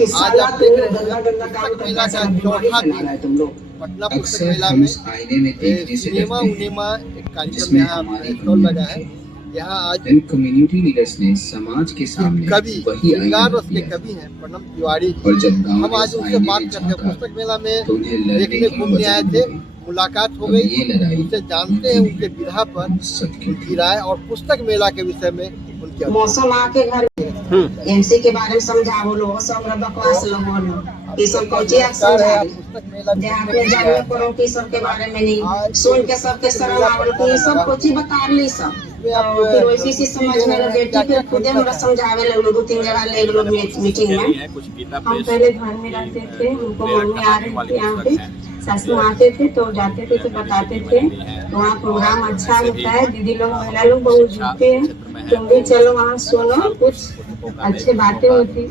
आज आप देख रहे हैं पुस्तक मेला का चौथा दिन पटना पुस्तक मेला में सिनेमा उनेमा एक कार्यक्रम यहाँ स्टॉल लगा है। यहाँ आज कम्युनिटी लीडर्स ने समाज के सामने कवि के कवि हैं प्रणम तिवारी, हम आज उनसे बात करते हैं। पुस्तक मेला में देखने घूमने आए थे, मुलाकात हो गई, उनसे जानते हैं उनके विधा पर उनकी राय और पुस्तक मेला के विषय में उनके मौसम आके घर एमसी के बारे में समझावो लो, सब बकवास लोगो ये सब कोची आप समझावे जहां पे जानने पड़ो कि सब के बारे में नहीं सुन के सबके शर्म आवल कि सब कोची बता ली सब फिर वैसे से समझने लगे। फिर खुद हमरा समझावे लगलो, 2-3 जगह ले गलो मीटिंग में। हम पहले घर में रहते थे, हमको मम्मी आ रही थी यहाँ पे, सासू आते थे तो जाते थे तो बताते थे वहाँ प्रोग्राम अच्छा होता है, दीदी लोग महिला लोग बहुत जुटते हैं, तुम भी चलो वहाँ सुनो, कुछ अच्छी बातें होती।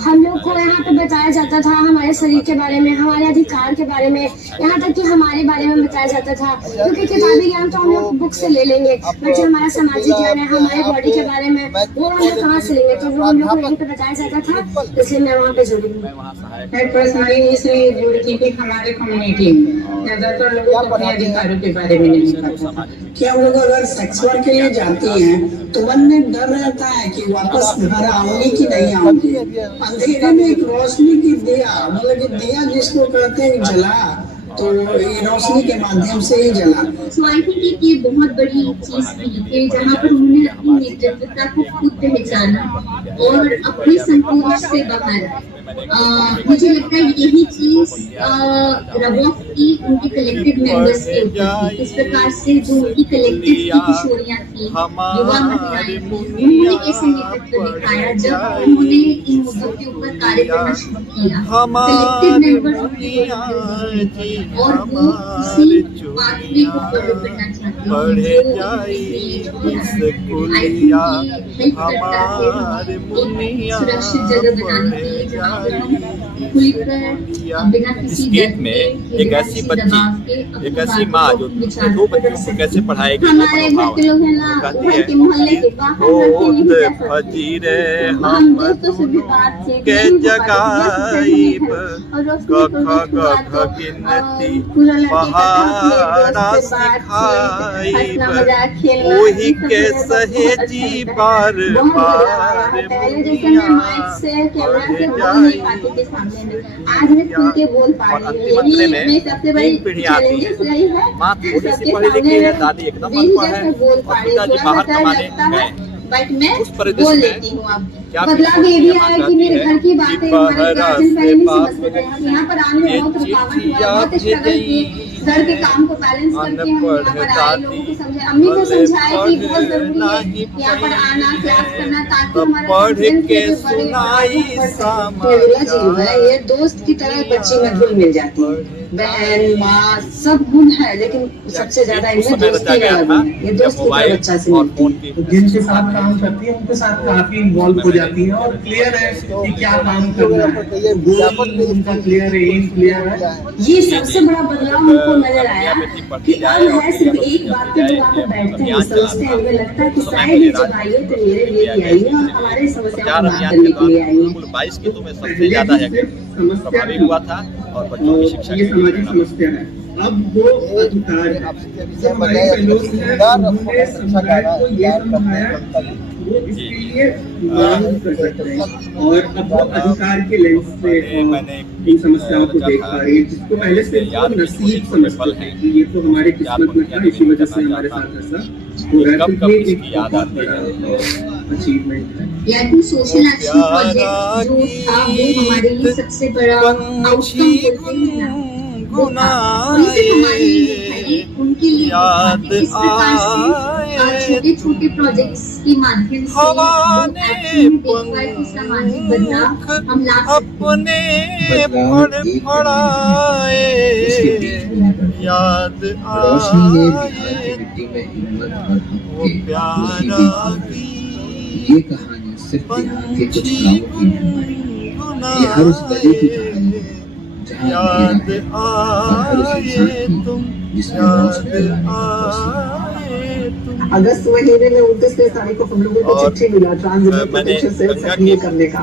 हम लोग को यहाँ पे बताया जाता था हमारे शरीर के बारे में, हमारे अधिकार के बारे में, यहाँ तक कि हमारे बारे में बताया जाता था। क्योंकि किताबी ज्ञान तो हम लोग बुक से ले लेंगे, बट जो हमारा सामाजिक ज्ञान है, हमारे बॉडी के बारे में, वो हम लोग कहाँ से लेंगे? तो वो हम लोग को यहीं पे बताया जाता था, इसलिए मैं वहाँ पे जुड़ी हूँ। इसलिए जुड़ी थी हमारे कम्युनिटी में ज्यादातर लोगों को अपने अधिकारों के बारे में नहीं पता। क्या हम लोग अगर सेक्स वर्क के लिए जाती हैं तो मन में डर रहता है कि वापस घर आऊंगी कि नहीं आऊंगी। अंधेरे में एक रोशनी की दिया, मतलब कि दिया जिसको कहते हैं जला, तो ये रोशनी के माध्यम से ही जला। So I think ये बहुत बड़ी चीज थी कि जहाँ पर उन्होंने अपनी नेतृत्वता को खुद पहचाना और अपने संतोष से बाहर। मुझे लगता है यही चीज रबॉक की उनके कलेक्टिव मेंबर्स के ऊपर थी। इस प्रकार से जो उनकी कलेक्टिव किशोरियां थी, युवा महिलाएं थी, उन्होंने कैसे नेतृत्व दिखाया जब उन्होंने इन मुद्दों के ऊपर कार्य करना शुरू किया। कलेक्टिव मेंबर्स और वो उसी पाथवे को फॉलो करना चाहते हैं। सुरक्षित जगह बनाने के लिए जहाँ इस गीत में एक ऐसी बच्ची, एक ऐसी माँ जो 2 बच्चों को कैसे पढ़ाएगी, कहती है होत फजीरे हम के जगाइब कख गख गिनती पहाड़ा सिखाइब वही के सहेजी बार बार आज मैं खुल के बोल पा रही हूँ। यही सबसे बड़ी चैलेंजेस रही है। माँ थोड़ी सी पढ़ी लिखी है, दादी एकदम अनपढ़ है, पिताजी बाहर कमाने गए, बट मैं उस परिदृश्य बोल में लेती हूँ। अब बदलाव ये भी आया कि मेरे घर की बातें हमारे गार्जियन पहले नहीं समझते थे, हम यहाँ पर आने में बहुत रुकावट हुआ, बहुत स्ट्रगल किए, घर के काम को बैलेंस करके हम यहाँ पर आए, लोगों को समझे, अम्मी को समझाया कि बहुत जरूरी है यहाँ पर आना, क्लास करना, ताकि हमारा कॉन्फिडेंस बढ़े। ये दोस्त की तरह बच्ची में घुल मिल जाती है, बहन माँ सब गुण है, लेकिन सबसे ज्यादा इनमें दोस्ती वाला गुण है। ये दोस्त की तरह बच्चा से मिलती है, जिनके साथ काम करती है उनके साथ काफी इन्वॉल्व हो जाती है और क्लियर है कि क्या काम करना है, गोल उनका क्लियर है, एम क्लियर है। ये सबसे बड़ा बदलाव हमको नजर आया कि अब है सिर्फ एक बात पे लोग आकर बैठते हैं, सोचते हैं, उन्हें लगता है कि शायद ये जब आई है तो मेरे लिए ही आई है और हमारे समस्या को बात करने के लिए आई है। 22 की तो मैं सबसे ज्यादा है प्रभावी हुआ था और बच्चों की शिक्षा ये सामाजिक समस्या है। अब वो अधिकार वो इसके लिए कर सकते हैं और अब वो अधिकार के लेंस से इन समस्याओं को देख पा रही है, जिसको पहले से नसीब समझते हैं कि ये तो हमारे किस्मत में था, इसी वजह से हमारे साथ ऐसा हो रहा है। तो ये एक बहुत बड़ा अचीवमेंट है। या तो सोशल एक्शन प्रोजेक्ट जो था वो हमारे लिए सबसे बड़ा आउटकम बोलते हैं ना, उनसे हमारे लिए उनके लिए इस प्रकार से छोटे छोटे प्रोजेक्ट्स के माध्यम से सामाजिक बदलाव हम ला अपने पढ़ाए याद आए ये कहानी सिर्फ बिहार के कुछ गाँवों की नहीं, ये हर उस गली की कहानी है जहाँ अंधेरा है और हर उस इंसान की जिसमें रोशनी है। अगस्त महीने में 29 तारीख को हम लोगों को चिट्ठी मिला ट्रांसजेंडर प्रोटेक्शन सेल सक्रिय करने का।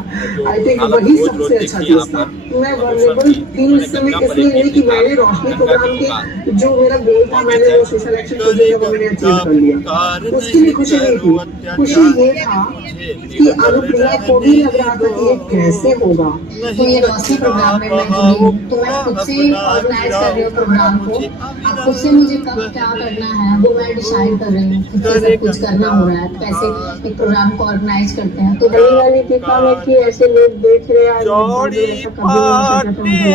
आई थिंक वही सबसे अच्छा चीज था। मैं वल्नरेबल थी उस समय इसलिए नहीं कि मैंने रोशनी प्रोग्राम के जो मेरा गोल था मैंने वो सोशल एक्शन प्रोजेक्ट को मैंने अचीव कर लिया। उसके लिए खुशी नहीं थी, खुशी ये था कि अनुप्रिया को भी लग रहा था कि ये कैसे होगा। तो ये रोशनी प्रोग्राम में मैं जुड़ी हूँ, तो मैं खुद से ऑर्गेनाइज कर रही हूँ प्रोग्राम को। अब खुद से मुझे कब क्या करना है वो मैं डिसाइड कर रही हूँ, खुद से सब कुछ करना हो रहा है। कैसे एक प्रोग्राम को ऑर्गेनाइज करते हैं। तो वही वाली दिखा में कि ऐसे लोग देख रहे हैं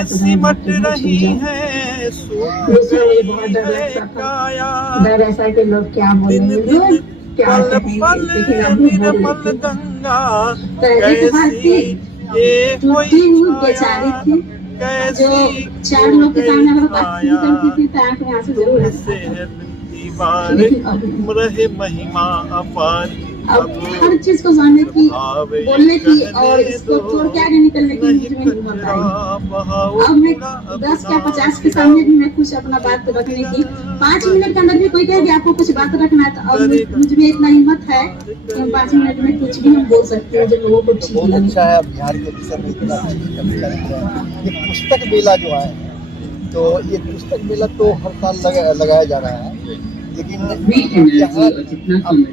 सिमट रही है मुझे बहुत डर लगता था, डर ऐसा कि लोग क्या बोलेंगे, क्या कहेंगे। लेकिन अभी बोल पहले तो बात थी टूटी हुई बेचारी थी जो 4 लोग के सामने अगर बात नहीं करती थी तो आंख में आंसू जरूर रहे महिमा अपार। अब हर चीज को जानने की, बोलने की और इसको छोड़ के आगे निकलने की मुझ में हिम्मत आई। अब मैं 10 या 50 के सामने भी मैं कुछ अपना बात रखने की 5 मिनट के अंदर भी कोई कहे कि आपको कुछ बात रखना है तो अब मुझ में इतना हिम्मत है कि हम 5 मिनट में कुछ भी हम बोल सकते हैं जो लोगों को ठीक बहुत लगे। अच्छा है। बिहार के विषय में इतना ये पुस्तक मेला जो है, तो ये पुस्तक मेला तो हर साल लगाया जा रहा है, लेकिन यहाँ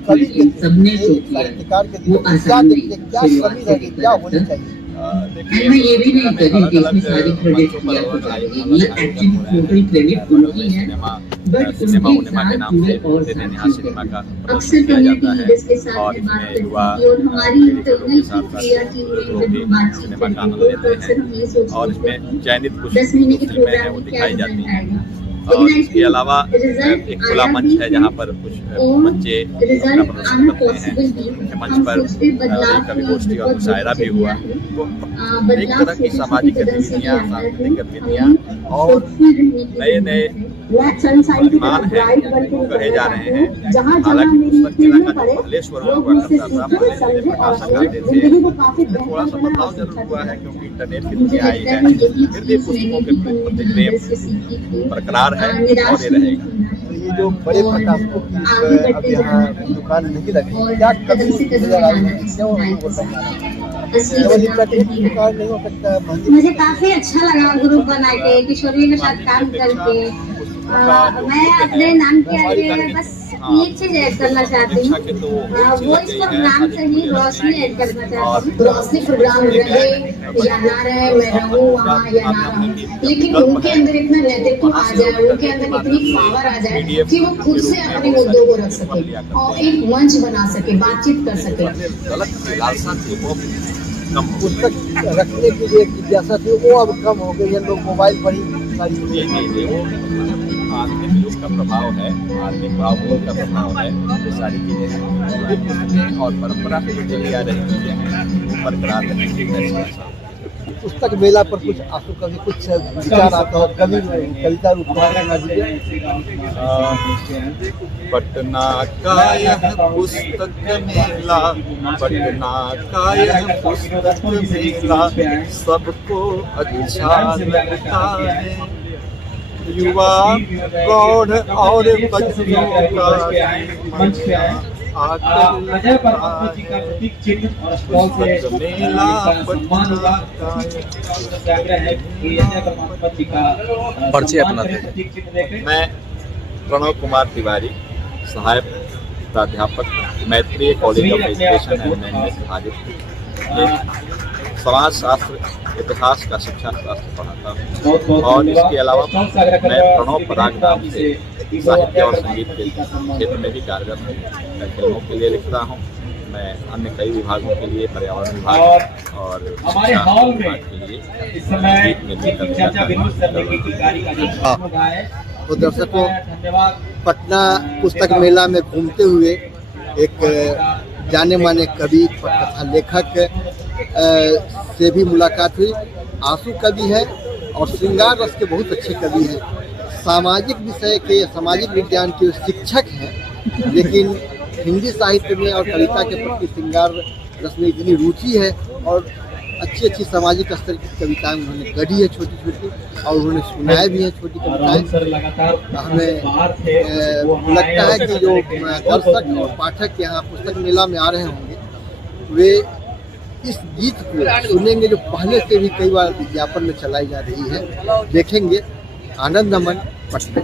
कवि के साहित्यकार के क्या देखते, क्या कमी रहेगी, क्या होनी चाहिए। मैं ये भी नहीं कह रही कि इसमें सारी क्रेडिट किया हो जाएगी, ये एक्चुअली टोटल क्रेडिट उनकी है, बट उनके साथ में और अक्सर कम्युनिटी लीडर्स के साथ में बात करती है और हमारी इंटरनल क्रिया टीम में जब हम बातचीत करते हैं तो अक्सर हम ये सोचते हैं कि 10 महीने के प्रोग्राम में क्या रिजल्ट आएगा। और इसके अलावा एक खुला मंच है जहाँ पर कुछ बच्चे अपना प्रदर्शन करते हैं। मंच पर कवि गोष्ठी और मुशायरा भी हुआ। तो एक तरह की सामाजिक गतिविधियाँ, सांस्कृतिक गतिविधियाँ और नए नए मान हैं कहे जा रहे हैं। हालांकि पुस्तक मेला का जो हलेश्वर हुआ करता था, पहले प्रकाशन करते थे, थोड़ा सा बदलाव जरूर हुआ है क्योंकि इंटरनेट की दुनिया आई है। फिर भी पुस्तकों के प्रति प्रेम बरकरार है और ये रहेगा। ये जो बड़े प्रकाशकों की अब यहाँ दुकान नहीं लगी, क्या कभी दुकान नहीं हो सकता। मुझे काफी अच्छा लगा ग्रुप बना के, किशोरी के साथ काम करके। मैं अपने नाम के आगे बस एक चीज ऐड करना चाहती हूँ, वो इस प्रोग्राम से ही रोशनी ऐड करना चाहती हूँ। रोशनी प्रोग्राम रहे या ना रहे, मैं रहूँ वहाँ या ना रहूँ, लेकिन उनके अंदर इतना नेतृत्व आ जाए, उनके अंदर इतनी पावर आ जाए कि वो खुद से अपने मुद्दों को रख सके और एक मंच बना सके, बातचीत कर सके। पुस्तक रखने की जो एक जिज्ञासा थी वो अब कम हो गई है, लोग मोबाइल पर ही सारी आधुनिक युग का प्रभाव है, आधुनिक भावों का प्रभाव है। ये सारी चीजें और परंपरा से जो चली आ रही चीजें हैं बरकरार रहेंगी। पुस्तक मेला पर कुछ आपको कभी कुछ विचार आता हो, कभी कविता रूप पटना का यह पुस्तक मेला, पटना का यह पुस्तक मेला सबको अच्छा लगता है। युवा प्रौढ़ और बच्चों का अजय परमात्मा जी का प्रतीक चिन्ह और स्टॉल से मेला सत्याग्रह है कि अजय परमात्मा जी का परिचय अपना प्रतीक चिन्ह देखें। मैं प्रणव कुमार तिवारी, सहायक प्राध्यापक, Maitreya college of education and management Hajipur, समाज शास्त्र, इतिहास का शिक्षा शास्त्र पढ़ाता हूँ। और इसके अलावा मैं प्रणव पराग नाम से साहित्य और संगीत के क्षेत्र में भी कार्यरत हूँ। मैं फिल्मों के लिए लिखता हूँ, मैं अन्य कई विभागों के लिए, पर्यावरण विभाग और हमारे हॉल में के लिए इस समय चर्चा विनोद करने की कार्य का होगा है। तो दर्शकों, पटना पुस्तक मेला में घूमते हुए एक जाने माने कवि, तथा लेखक से भी मुलाकात हुई। आंसू कवि है और श्रृंगार रस के बहुत अच्छे कवि हैं, सामाजिक विषय के, सामाजिक विज्ञान के शिक्षक हैं, लेकिन हिंदी साहित्य में और कविता के प्रति श्रृंगार रस में इतनी रुचि है और अच्छी अच्छी सामाजिक स्तर की कविताएं उन्होंने गढ़ी है छोटी छोटी, और उन्होंने सुनाए भी हैं छोटी कविताएं। हमें लगता है कि जो दर्शक और पाठक यहाँ पुस्तक मेला में आ रहे होंगे वे इस गीत को सुनेंगे जो पहले से भी कई बार विज्ञापन में चलाई जा रही है, देखेंगे। आनंद अमन, पटना।